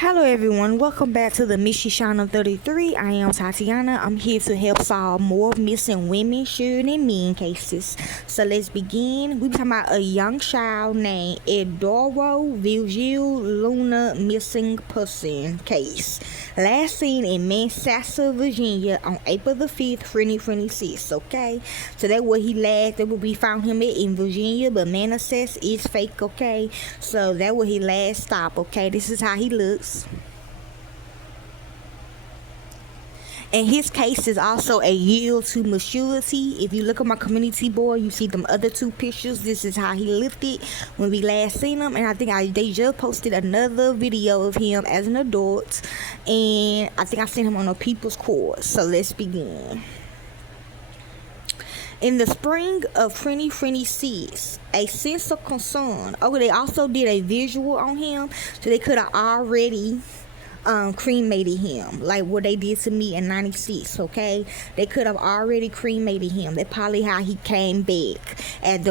Hello everyone, welcome back to the Missy Shine of 33. I am Titiana. I'm here to help solve more missing women, children, and men cases. So let's begin. We're talking about a young child named Eduardo Vigil Luna missing person case. Last seen in Manassas, Virginia on April the 5th, 2026, okay? So that where we found him in Virginia, but Manassas is fake, okay? So that where he last stopped, okay? This is how he looks. And his case is also a yield to maturity. If you look at my community board, you see them other two pictures. This is how he looked it when we last seen him. And I think they just posted another video of him as an adult. And I think I seen him on a people's court. So let's begin. In the spring of 2026, a sense of concern. Oh, they also did a visual on him. So they could have already cremated him like what they did to me in 96, okay? They could have already cremated him. That's probably how he came back as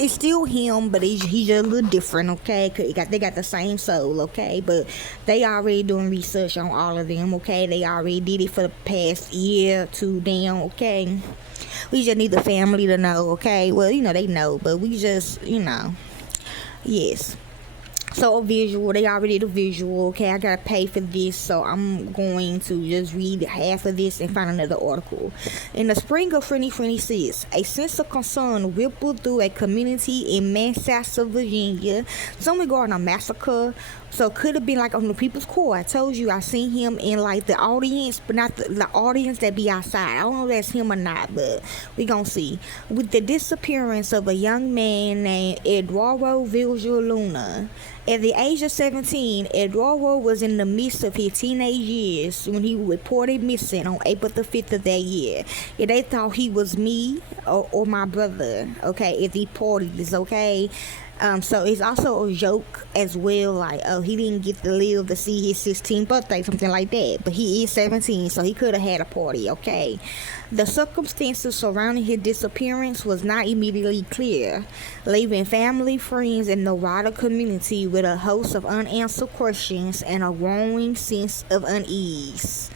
it's still him, but he's just a little different, okay? Cause they got the same soul, okay? But they already doing research on all of them, okay? They already did it for the past year to them, okay? We just need the family to know, okay? Well, they know, but we just, yes. So a visual, they already did a visual, okay? I gotta pay for this, so I'm going to just read half of this and find another article. In the spring of 2026, a sense of concern rippled through a community in Manassas, Virginia. Some regarding a massacre. So could have been like on the people's court. I told you I seen him in like the audience, but not the audience that be outside. I don't know if that's him or not, but we gonna see. With the disappearance of a young man named Eduardo Vigil Luna. At the age of 17, Eduardo was in the midst of his teenage years when he was reported missing on April the 5th of that year. Yeah, they thought he was me or my brother, okay, at the parties, okay? So it's also a joke as well, like, oh, he didn't get to live to see his 16th birthday, something like that. But he is 17, so he could have had a party, okay? The circumstances surrounding his disappearance was not immediately clear, leaving family, friends, and the wider community with a host of unanswered questions and a growing sense of unease.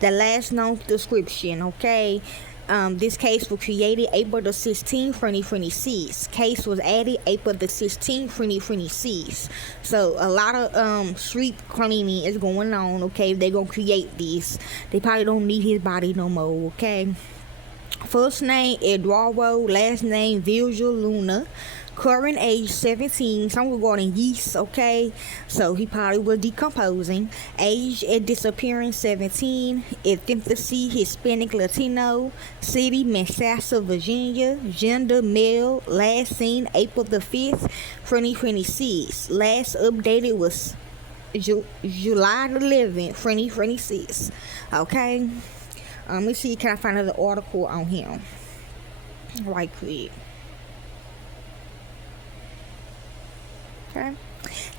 The last known description, okay? This case was created April the 16th, 2026. Case was added April the 16th, 2026. So a lot of street cleaning is going on, okay? They're going to create this. They probably don't need his body no more, okay? First name Eduardo, last name Vigil Luna. Current age 17, some regarding yeast, okay? So he probably was decomposing. Age at disappearance 17. Ethnicity Hispanic Latino. City Manassas, Virginia. Gender male. Last seen April the 5th, 2026. Last updated was July 11th, 2026. Okay? Let's see, can I find another article on him? Right quick. Okay.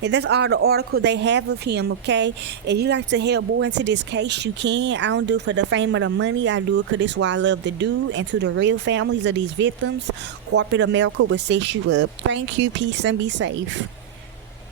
And that's all the article they have of him, okay? If you like to help more into this case, you can. I don't do it for the fame or the money. I do it because it's what I love to do. And to the real families of these victims, corporate America will set you up. Thank you, peace, and be safe.